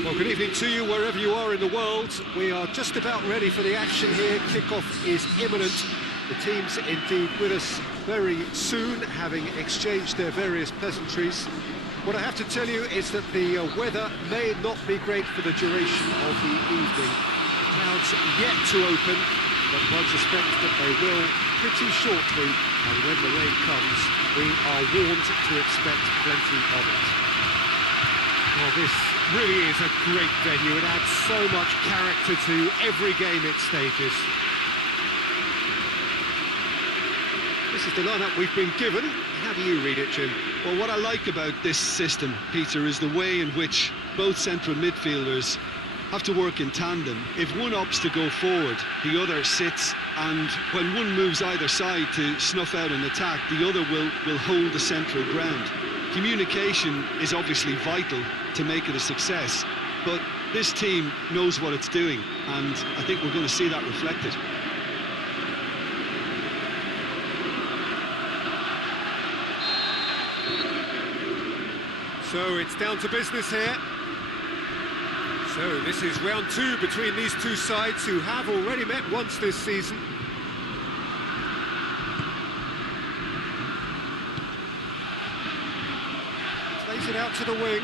Well, good evening to you wherever you are in the world. We are just about ready for the action here. Kickoff is imminent. The teams indeed with us very soon, having exchanged their various pleasantries. What I have to tell you is that the weather may not be great for the duration of the evening. The clouds yet to open, but one suspects that they will pretty shortly, and when the rain comes, we are warned to expect plenty of it. Well, this really is a great venue. It adds so much character to every game it stages. This is the lineup we've been given. How do you read it, Jim? Well, what I like about this system, Peter, is the way in which both central midfielders have to work in tandem. If one opts to go forward, the other sits, and when one moves either side to snuff out an attack, the other will hold the central ground. Communication is obviously vital to make it a success, but this team knows what it's doing, and I think we're going to see that reflected. So it's down to business here. So this is round two between these two sides who have already met once this season. Plays it out to the wing.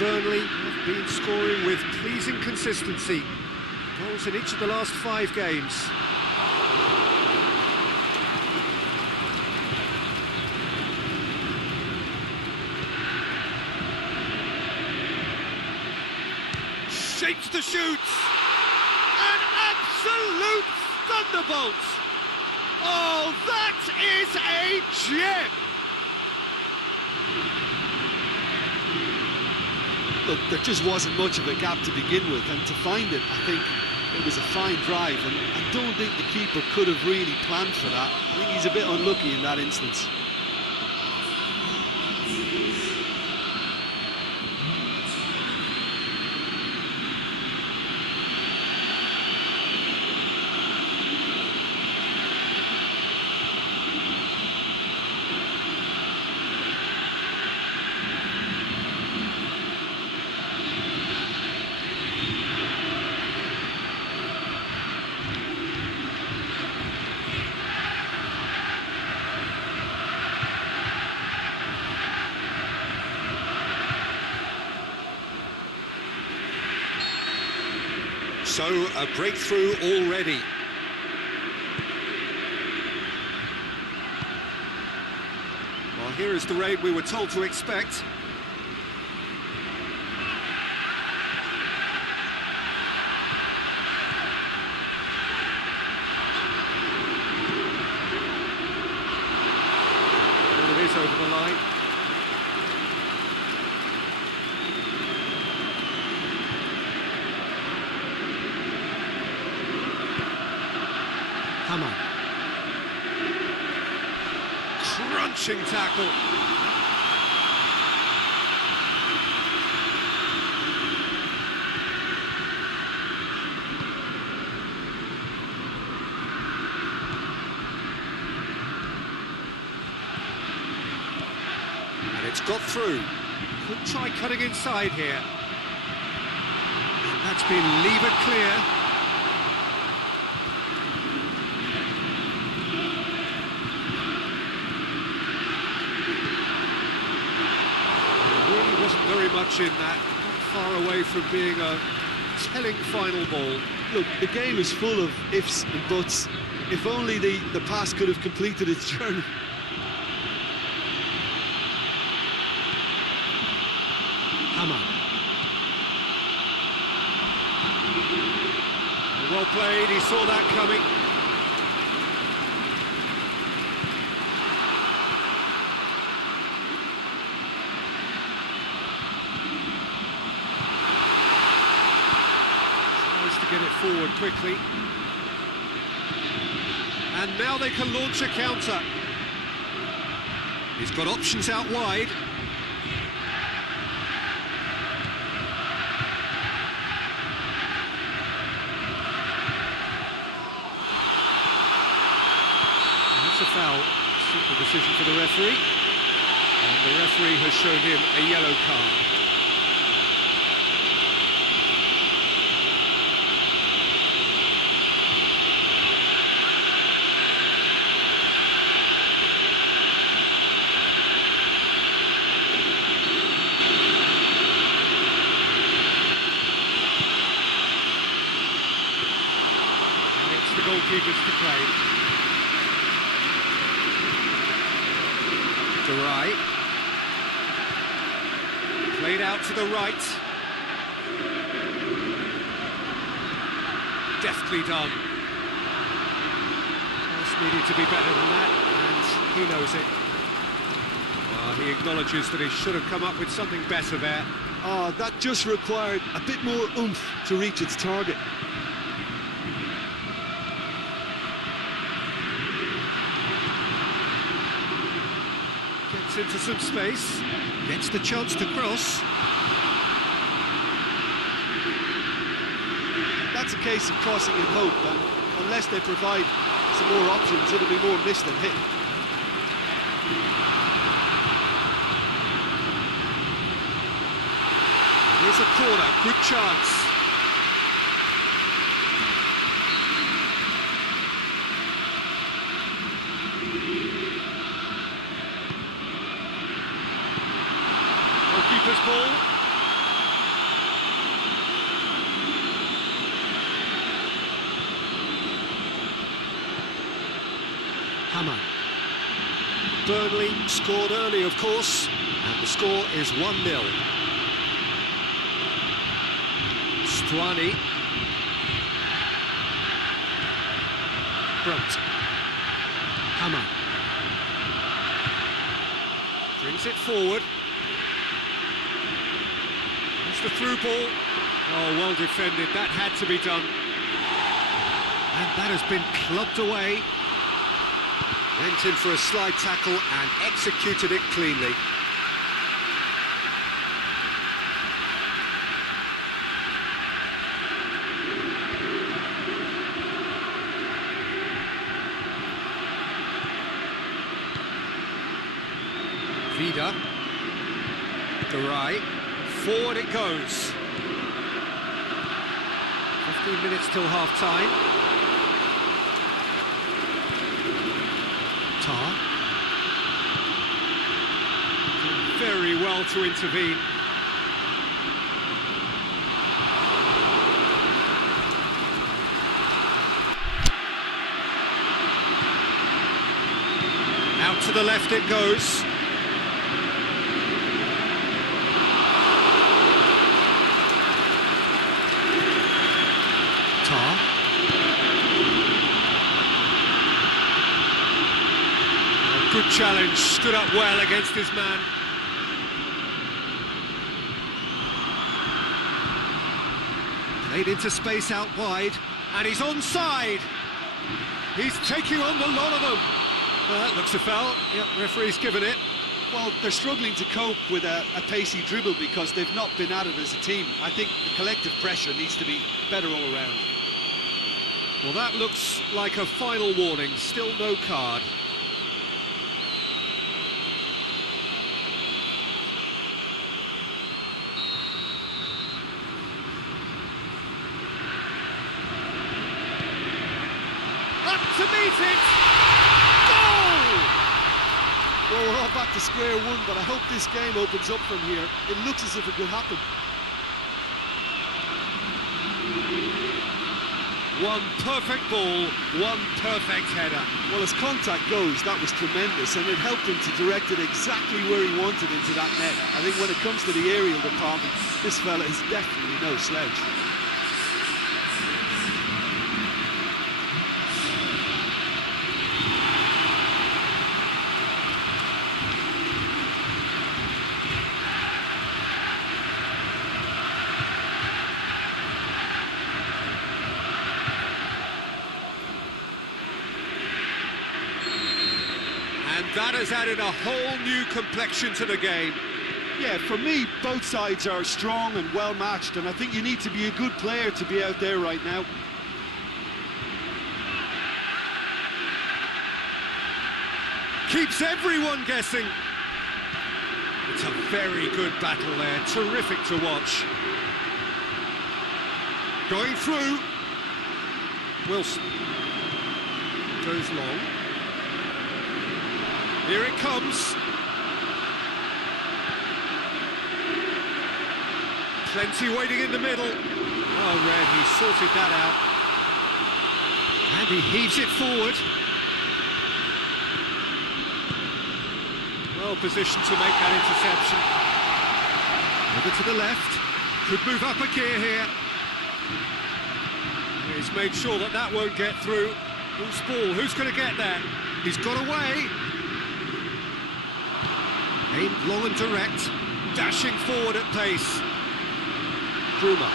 Burnley have been scoring with pleasing consistency. Goals in each of the last 5 games. Shapes to shoot! An absolute thunderbolt! Oh, that is a gem! Look, there just wasn't much of a gap to begin with, and to find it, I think it was a fine drive, and I don't think the keeper could have really planned for that. I think he's a bit unlucky in that instance. So, a breakthrough already. Well, here is the raid we were told to expect. Well, it is over the line. Hammer. Crunching tackle. And it's got through. Could try cutting inside here. And that's been levered clear. Very much in that, not far away from being a telling final ball. Look, the game is full of ifs and buts. If only the pass could have completed its journey. Hammer. Well played, he saw that coming. Get it forward quickly. And now they can launch a counter. He's got options out wide. that's a foul. Simple decision for the referee. And the referee has shown him a yellow card. The goalkeepers to play. To right. Played out to the right. Deftly done. Just needed to be better than that, and he knows it. He acknowledges that he should have come up with something better there. Oh, that just required a bit more oomph to reach its target. Gets into some space, gets the chance to cross. That's a case of crossing in hope, and unless they provide some more options, it'll be more missed than hit. Here's a corner, good chance. Goalkeeper's ball. Hammer. Burnley scored early, of course, and the score is 1-0. Stuani. Brunt. Hammer. Brings it forward. It's the through ball. Oh, well defended. That had to be done. And that has been clubbed away. Went in for a slide tackle and executed it cleanly. Vida. To right. Forward it goes. 15 minutes till half-time. Tar. Very well to intervene. Out to the left it goes. Tar. Good challenge, stood up well against his man. Played into space out wide, and he's onside. He's taking on the lot of them. That looks a foul. Yep, referee's given it. Well, they're struggling to cope with a pacey dribble because they've not been at it as a team. I think the collective pressure needs to be better all around. Well, that looks like a final warning. Still no card. Up to meet it! Goal! Well, we're all back to square one, but I hope this game opens up from here. It looks as if it could happen. One perfect ball, one perfect header. Well, as contact goes, that was tremendous, and it helped him to direct it exactly where he wanted into that net. I think when it comes to the aerial department, this fella is definitely no slouch. And that has added a whole new complexion to the game. Yeah, for me, both sides are strong and well-matched, and I think you need to be a good player to be out there right now. Keeps everyone guessing. It's a very good battle there, terrific to watch. Going through. Wilson goes long. Here it comes. Plenty waiting in the middle. Oh, Red, he sorted that out. And he heaves it forward. Well positioned to make that interception. Over to the left. Could move up a gear here. He's made sure that that won't get through. Loose ball, who's going to get that? He's got away. Aimed long and direct. Dashing forward at pace. Bruma.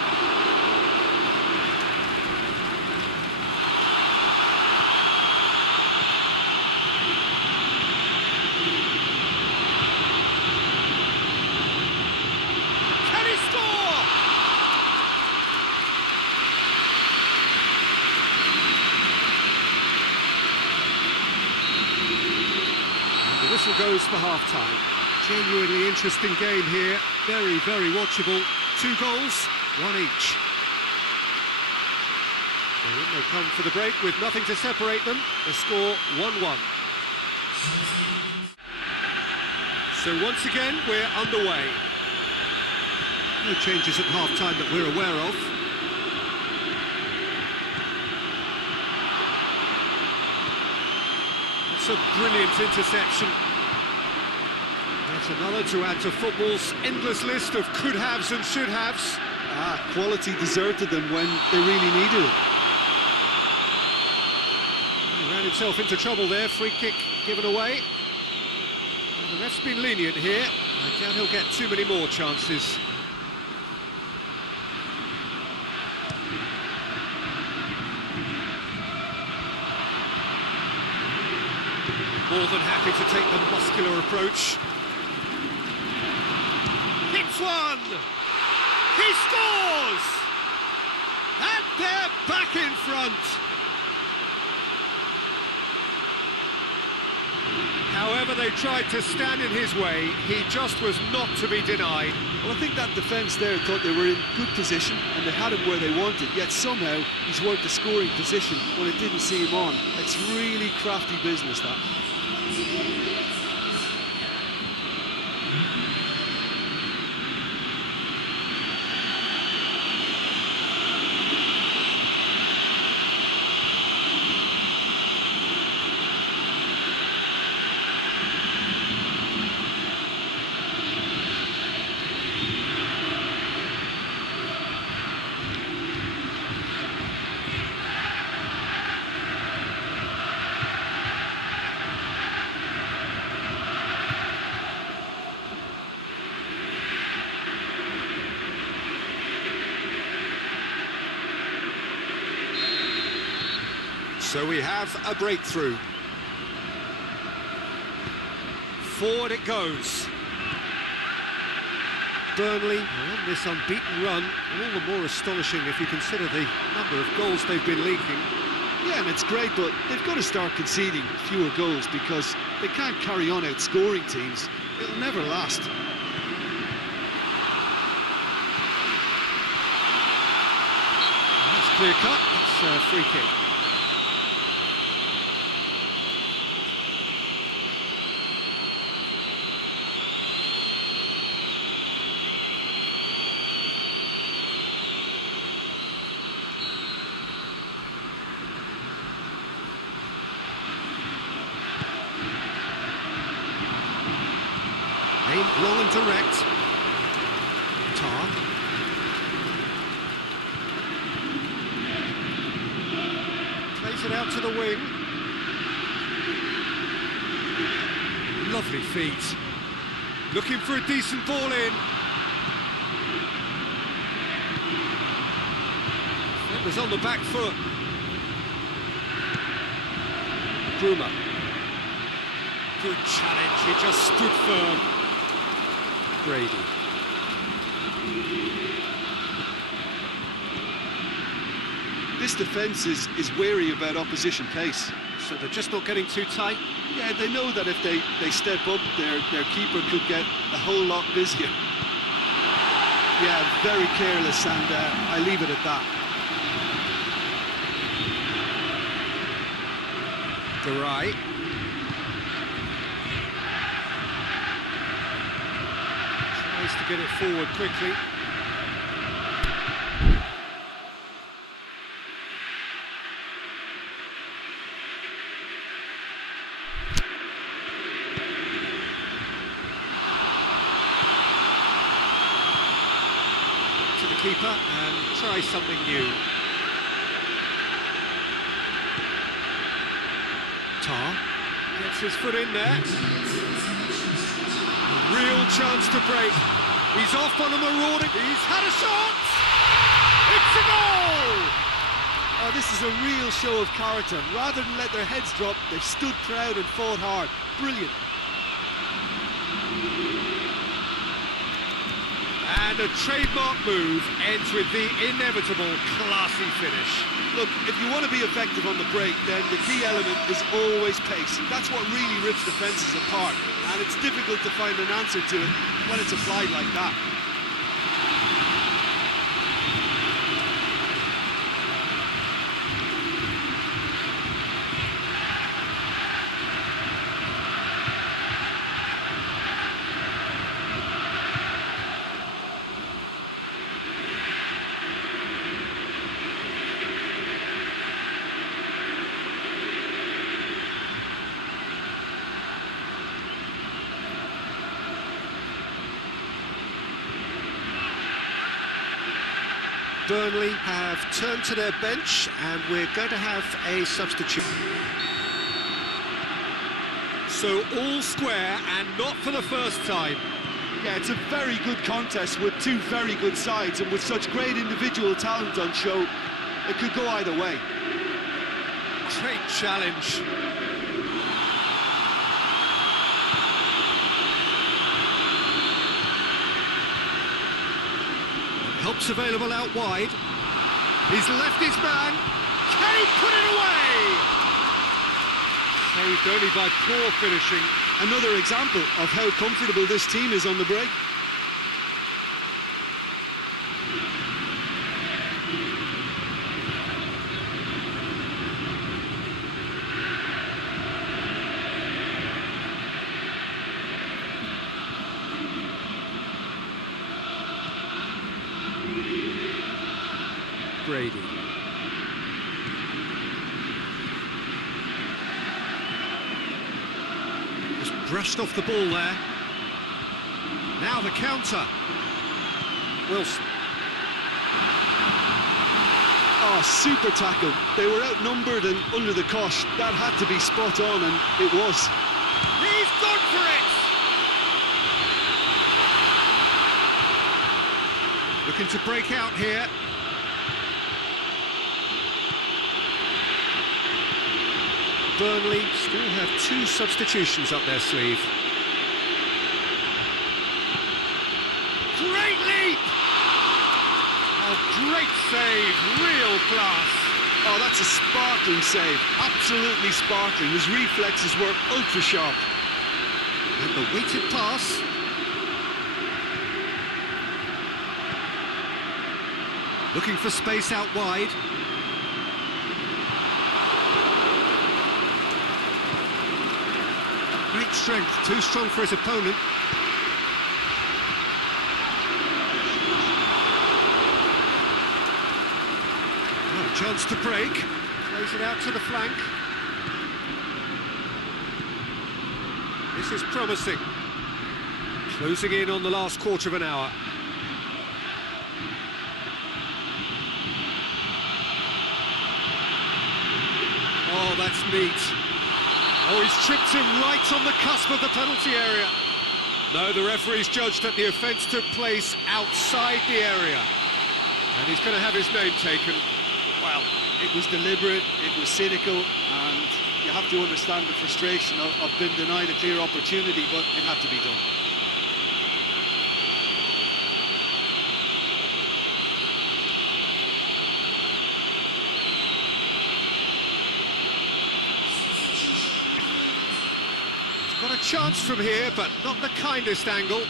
Can he score? And the whistle goes for half-time. Genuinely interesting game here. Very, very watchable. 2 goals, 1 each. So in they come for the break with nothing to separate them. The score 1-1. So once again, we're underway. No changes at half-time that we're aware of. That's a brilliant interception. That's another to add to football's endless list of could-haves and should-haves. Quality deserted them when they really needed it. He ran himself into trouble there, free kick given away. Well, the ref's been lenient here. I doubt he'll get too many more chances. More than happy to take the muscular approach. Hits one! He scores! And they're back in front! However they tried to stand in his way, he just was not to be denied. Well, I think that defence there thought they were in good position and they had him where they wanted, yet somehow he's worked a scoring position when it didn't see him on. It's really crafty business, that. So we have a breakthrough. Forward it goes. Burnley are on this unbeaten run, all the more astonishing if you consider the number of goals they've been leaking. Yeah, and it's great, but they've got to start conceding fewer goals because they can't carry on outscoring teams. It'll never last. That's clear cut, that's a free kick. Aimed long and direct. Tar. Plays it out to the wing. Lovely feet. Looking for a decent ball in. It was on the back foot. Bruma. Good challenge, he just stood firm. Brady. This defence is wary about opposition pace, So they're just not getting too tight. Yeah, they know that if they step up, their keeper could get a whole lot busier. Yeah, very careless, and I leave it at that. Garay. Tries to get it forward quickly. To the keeper and try something new. Tar gets his foot in there. A real chance to break. He's off on a marauding. He's had a shot. It's a goal. Oh, this is a real show of character. Rather than let their heads drop, they've stood proud and fought hard. Brilliant. And a trademark move ends with the inevitable classy finish. Look, if you want to be effective on the break, then the key element is always pace. That's what really rips defences apart, and it's difficult to find an answer to it when it's applied like that. Burnley have turned to their bench and we're going to have a substitute. So all square and not for the first time. Yeah, it's a very good contest with two very good sides, and with such great individual talent on show, it could go either way. Great challenge. Help's available out wide. He's left his man. Can he put it away? Saved only by poor finishing. Another example of how comfortable this team is on the break. Brady. Just brushed off the ball there. Now the counter. Wilson. Oh, super tackle. They were outnumbered and under the cosh. That had to be spot on, and it was. He's gone for it! Looking to break out here. Burnley still have two substitutions up their sleeve. Great leap! Oh, great save, real class. Oh, that's a sparkling save, absolutely sparkling. His reflexes were ultra sharp. And the weighted pass. Looking for space out wide. Great strength, too strong for his opponent. Oh, chance to break. Plays it out to the flank. This is promising. Closing in on the last quarter of an hour. Oh, that's neat. Oh, he's tripped him right on the cusp of the penalty area. No, the referee's judged that the offence took place outside the area. And he's going to have his name taken. Well, it was deliberate, it was cynical, and you have to understand the frustration of being denied a clear opportunity, but it had to be done. chance from here, but not the kindest angle.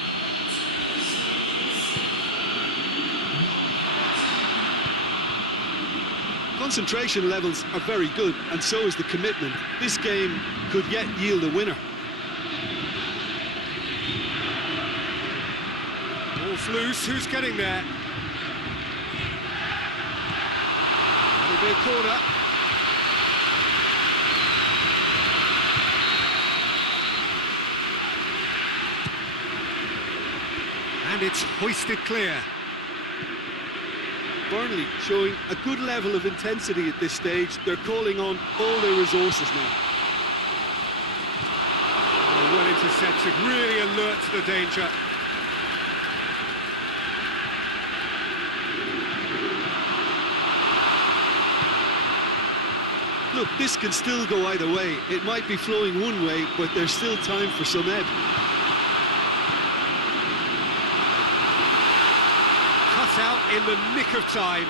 Concentration levels are very good, and so is the commitment. This game could yet yield a winner. Ball's loose, who's getting there? That'll be a corner. And it's hoisted clear. Burnley showing a good level of intensity at this stage. They're calling on all their resources now. Oh, well intercepted, really alert to the danger. Look, this can still go either way. It might be flowing one way, but there's still time for some ebb. Cut out in the nick of time.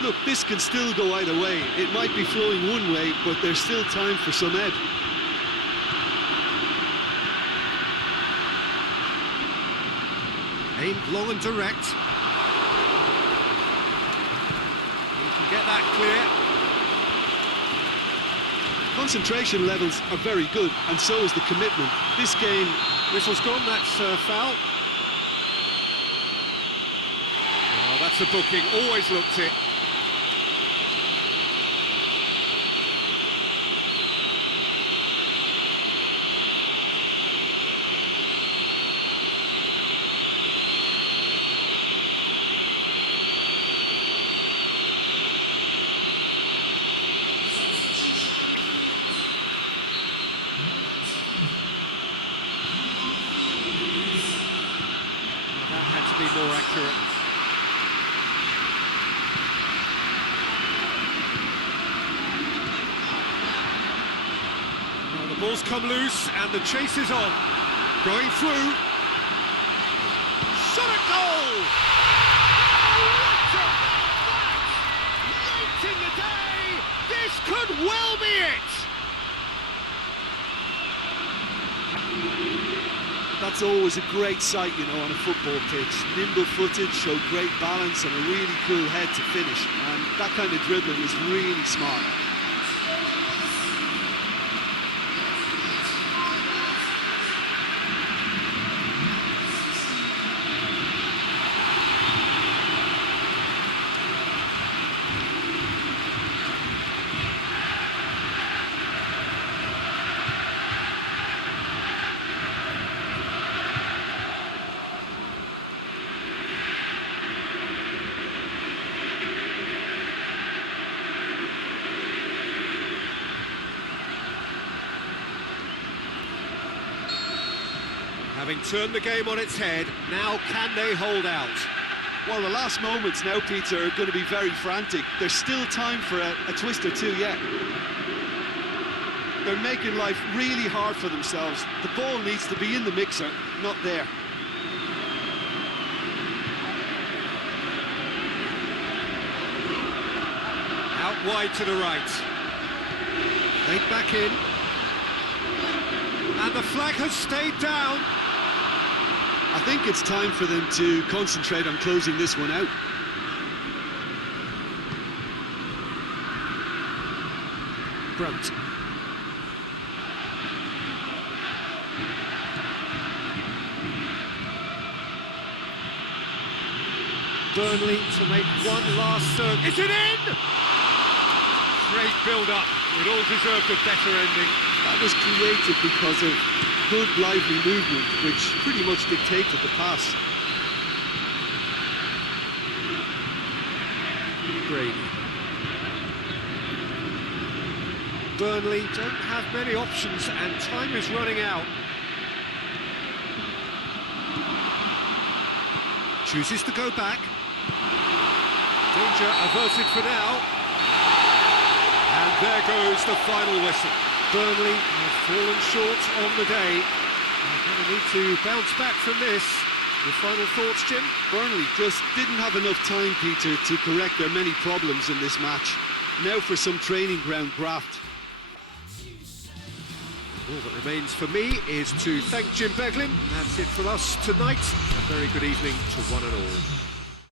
Look, this can still go either way. It might be flowing one way, but there's still time for some ebb. Aimed long and direct. You can get that clear. Concentration levels are very good, and so is the commitment. This game... Whistle's gone, that's foul. Oh, that's a booking, always looked it. Be more accurate. Well, the ball's come loose and the chase is on. Going through. Shot at goal! What about that? Late in the day, this could well be it! That's always a great sight, you know, on a football pitch. Nimble-footed, show great balance and a really cool head to finish. And that kind of dribbling is really smart. Having turned the game on its head, now can they hold out? Well, the last moments now, Peter, are going to be very frantic. There's still time for a twist or two yet. They're making life really hard for themselves. The ball needs to be in the mixer, not there. Out wide to the right. Laid back in. And the flag has stayed down. I think it's time for them to concentrate on closing this one out. Brunt. Burnley to make one last surge. Is it in? Great build-up. It all deserved a better ending. That was created because of good, lively movement, which pretty much dictated the pass. Brady. Burnley don't have many options and time is running out. Chooses to go back. Danger averted for now. And there goes the final whistle. Burnley have fallen short on the day. They're going to need to bounce back from this. Your final thoughts, Jim? Burnley just didn't have enough time, Peter, to correct their many problems in this match. Now for some training ground graft. All that remains for me is to thank Jim Beglin. That's it from us tonight. A very good evening to one and all.